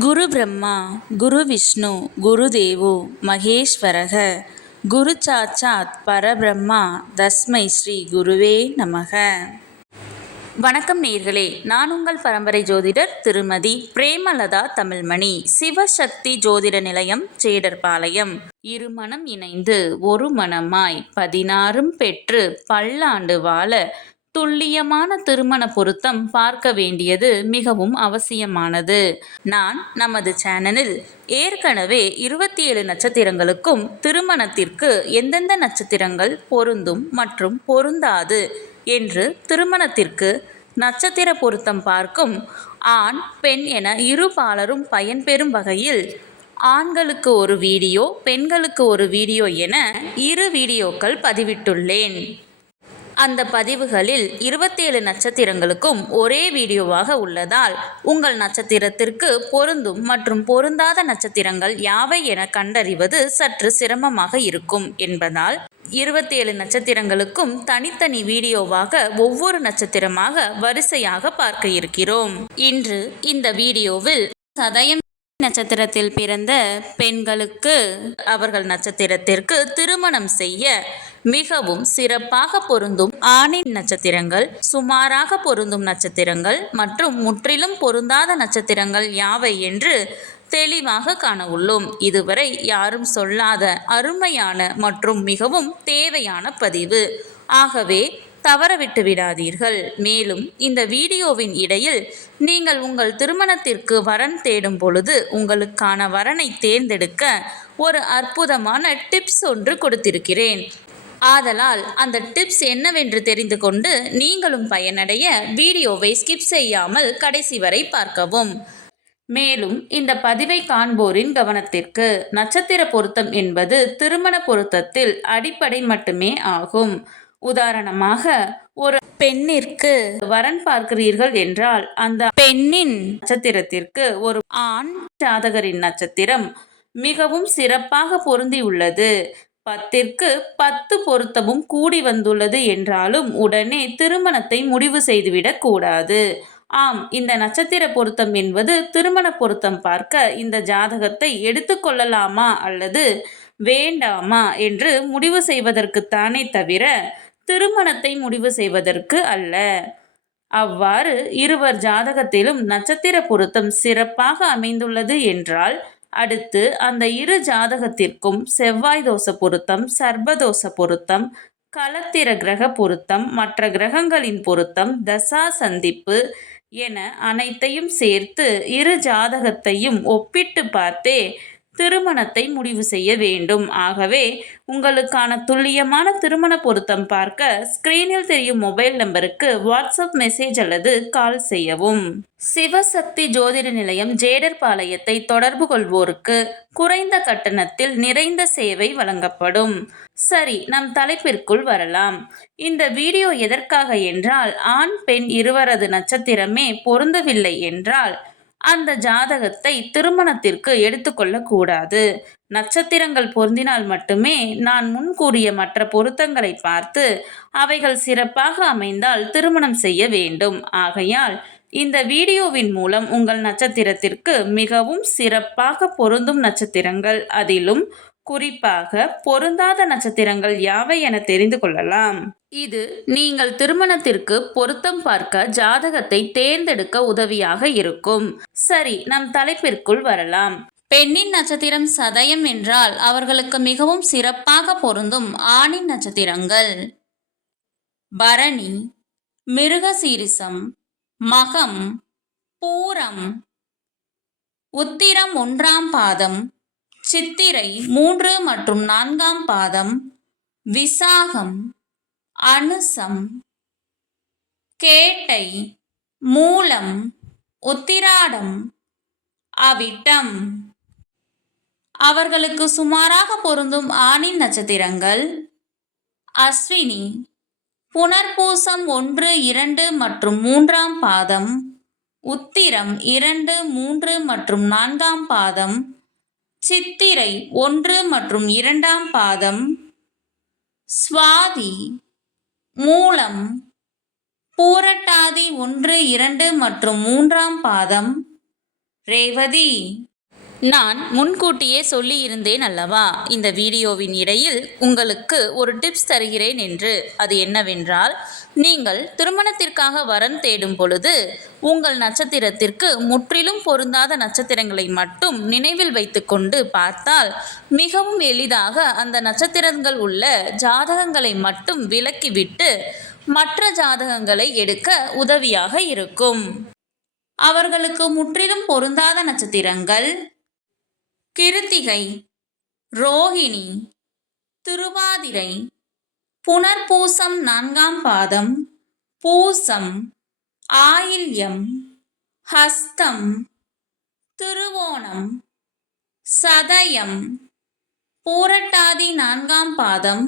குரு பிரம்மா குரு விஷ்ணு குரு தேவோ மகேஸ்வரக குரு சாட்சாத் பரபிரம்மா தஸ்மை ஸ்ரீ குருவே நமக. வணக்கம் நேயர்களே, நான் உங்கள் பரம்பரை ஜோதிடர் திருமதி பிரேமலதா தமிழ்மணி. சிவசக்தி ஜோதிட நிலையம், ஜேடர்பாளையம். இருமனம் இணைந்து ஒரு மனமாய் 16 பெற்று பல்லாண்டு வாழ துல்லியமான திருமண பொருத்தம் பார்க்க வேண்டியது மிகவும் அவசியமானது. நான் நமது சேனலில் ஏற்கனவே 27 நட்சத்திரங்களுக்கும் திருமணத்திற்கு எந்தெந்த நட்சத்திரங்கள் பொருந்தும் மற்றும் பொருந்தாது என்று திருமணத்திற்கு நட்சத்திர பொருத்தம் பார்க்கும் ஆண் பெண் என இரு பாலரும் பயன்பெறும் வகையில் ஆண்களுக்கு ஒரு வீடியோ, பெண்களுக்கு ஒரு வீடியோ என 2 வீடியோக்கள் பதிவிட்டுள்ளேன். அந்த பதிவுகளில் 27 நட்சத்திரங்களுக்கும் ஒரே வீடியோவாக உள்ளதால் உங்கள் நட்சத்திரத்திற்கு பொருந்தும் மற்றும் பொருந்தாத நட்சத்திரங்கள் யாவை என கண்டறிவது சற்று சிரமமாக இருக்கும் என்பதால் 27 நட்சத்திரங்களுக்கும் தனித்தனி வீடியோவாக ஒவ்வொரு நட்சத்திரமாக வரிசையாக பார்க்க இருக்கிறோம். இன்று இந்த வீடியோவில் சதயம் நட்சத்திரத்தில் பிறந்த பெண்களுக்கு அவர்கள் நட்சத்திரத்திற்கு திருமணம் செய்ய மிகவும் சிறப்பாக பொருந்தும் ஆணின் நட்சத்திரங்கள், சுமாராக பொருந்தும் நட்சத்திரங்கள் மற்றும் முற்றிலும் பொருந்தாத நட்சத்திரங்கள் யாவை என்று தெளிவாக காண உள்ளோம். இதுவரை யாரும் சொல்லாத அருமையான மற்றும் மிகவும் தேவையான பதிவு. ஆகவே தவறவிட்டு விடாதீர்கள். மேலும் இந்த வீடியோவின் இடையில் நீங்கள் உங்கள் திருமணத்திற்கு வரன் தேடும் பொழுது உங்களுக்கான வரனை தேர்ந்தெடுக்க ஒரு அற்புதமான டிப்ஸ் ஒன்று கொடுத்திருக்கிறேன். ஆதலால் அந்த டிப்ஸ் என்னவென்று தெரிந்து கொண்டு நீங்களும் பயனடைய வீடியோவை ஸ்கிப் செய்யாமல் கடைசி வரை பார்க்கவும். மேலும் இந்த பதிவை காண்போரின் கவனத்திற்கு, நட்சத்திர பொருத்தம் என்பது திருமண பொருத்தத்தில் அடிப்படை மட்டுமே ஆகும். உதாரணமாக, ஒரு பெண்ணிற்கு வரன் பார்க்கிறீர்கள் என்றால் அந்த பெண்ணின் நட்சத்திரத்திற்கு ஒரு ஆண் ஜாதகரின் நட்சத்திரம் மிகவும் சிறப்பாக பொருந்தியுள்ளது, 10ற்கு 10 பொருத்தமும் கூடி வந்துள்ளது என்றாலும் உடனே திருமணத்தை முடிவு செய்துவிடக் கூடாது. ஆம், இந்த நட்சத்திர பொருத்தம் என்பது திருமண பொருத்தம் பார்க்க இந்த ஜாதகத்தை எடுத்துக்கொள்ளலாமா அல்லது வேண்டாமா என்று முடிவு செய்வதற்குத்தானே தவிர திருமணத்தை முடிவு செய்வதற்கு அல்ல. அவ்வாறு இருவர் ஜாதகத்திலும் நட்சத்திர பொருத்தம் சிறப்பாக அமைந்துள்ளது என்றால் அடுத்து அந்த இரு ஜாதகத்திற்கும் செவ்வாய் தோஷ பொருத்தம், சர்ப்பதோஷ பொருத்தம், களத்திர கிரக பொருத்தம், மற்ற கிரகங்களின் பொருத்தம், தசா சந்திப்பு என அனைத்தையும் சேர்த்து இரு ஜாதகத்தையும் ஒப்பிட்டு பார்த்தே திருமணத்தை முடிவு செய்ய வேண்டும். ஆகவே உங்களுக்கான துல்லியமான திருமண பொருத்தம் பார்க்க ஸ்கிரீனில் தெரியும் மொபைல் நம்பருக்கு வாட்ஸ்அப் மெசேஜ் அல்லது கால் செய்யவும். சிவசக்தி ஜோதிட நிலையம், ஜேடர்பாளையத்தை தொடர்பு கொள்வோருக்கு குறைந்த கட்டணத்தில் நிறைந்த சேவை வழங்கப்படும். சரி, நம் தலைப்பிற்குள் வரலாம். இந்த வீடியோ எதற்காக என்றால், ஆண் பெண் இருவரது நட்சத்திரமே பொருந்தவில்லை என்றால் அந்த ஜாதகத்தை திருமணத்திற்கு எடுத்துக்கொள்ளக்கூடாது. நட்சத்திரங்கள் பொருந்தினால் மட்டுமே நான் முன் கூறிய மற்ற பொருத்தங்களை பார்த்து அவைகள் சிறப்பாக அமைந்தால் திருமணம் செய்ய வேண்டும். ஆகையால் இந்த வீடியோவின் மூலம் உங்கள் நட்சத்திரத்திற்கு மிகவும் சிறப்பாக பொருந்தும் நட்சத்திரங்கள், அதிலும் குறிப்பாக பொருந்தாத நட்சத்திரங்கள் யாவை என தெரிந்து கொள்ளலாம். இது நீங்கள் திருமணத்திற்கு பொருத்தம் பார்க்க ஜாதகத்தை தேர்ந்தெடுக்க உதவியாக இருக்கும். சரி, நம் தலைப்பிற்குள் வரலாம். பெண்ணின் நட்சத்திரம் சதயம் என்றால் அவர்களுக்கு மிகவும் சிறப்பாக பொருந்தும் ஆணின் நட்சத்திரங்கள் பரணி, மிருகசீரிசம், மகம், பூரம், உத்திரம் 1ஆம் பாதம், சித்திரை 3 மற்றும் 4ஆம் பாதம், விசாகம், அனுசம், கேட்டை, மூலம், உத்திராடம், அவிட்டம். அவர்களுக்கு சுமாராக பொருந்தும் ஆணின் நட்சத்திரங்கள் அஸ்வினி, புனர்பூசம் 1, 2 மற்றும் 3ஆம் பாதம், உத்திரம் 2, 3 மற்றும் 4ஆம் பாதம், சித்திரை 1 மற்றும் 2ஆம் பாதம், சுவாதி, மூலம், பூரட்டாதி 1, 2 மற்றும் 3ஆம் பாதம், ரேவதி. நான் முன்கூட்டியே சொல்லியிருந்தேன் அல்லவா, இந்த வீடியோவின் இடையில் உங்களுக்கு ஒரு டிப்ஸ் தருகிறேன் என்று. அது என்னவென்றால், நீங்கள் திருமணத்திற்காக வரன் தேடும் பொழுது உங்கள் நட்சத்திரத்திற்கு முற்றிலும் பொருந்தாத நட்சத்திரங்களை மட்டும் நினைவில் வைத்துக்கொண்டு பார்த்தால் மிகவும் எளிதாக அந்த நட்சத்திரங்கள் உள்ள ஜாதகங்களை மட்டும் விலக்கிவிட்டு மற்ற ஜாதகங்களை எடுக்க உதவியாக இருக்கும். அவர்களுக்கு முற்றிலும் பொருந்தாத நட்சத்திரங்கள் கிருத்திகை, ரோஹிணி, திருவாதிரை, புனர்பூசம் 4ஆம் பாதம், பூசம், ஆயில்யம், ஹஸ்தம், திருவோணம், சதயம், பூரட்டாதி 4ஆம் பாதம்,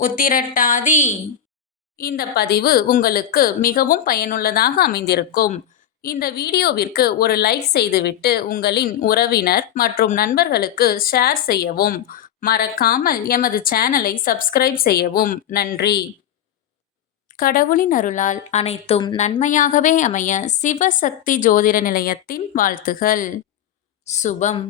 உத்திரட்டாதி. இந்த பதிவு உங்களுக்கு மிகவும் பயனுள்ளதாக அமைந்திருக்கும். இந்த வீடியோவிற்கு ஒரு லைக் செய்துவிட்டு உங்களின் உறவினர் மற்றும் நண்பர்களுக்கு ஷேர் செய்யவும். மறக்காமல் எமது சேனலை சப்ஸ்கிரைப் செய்யவும். நன்றி. கடவுளின் அருளால் அனைத்தும் நன்மையாகவே அமைய சிவசக்தி ஜோதிட நிலையத்தின் வாழ்த்துகள். சுபம்.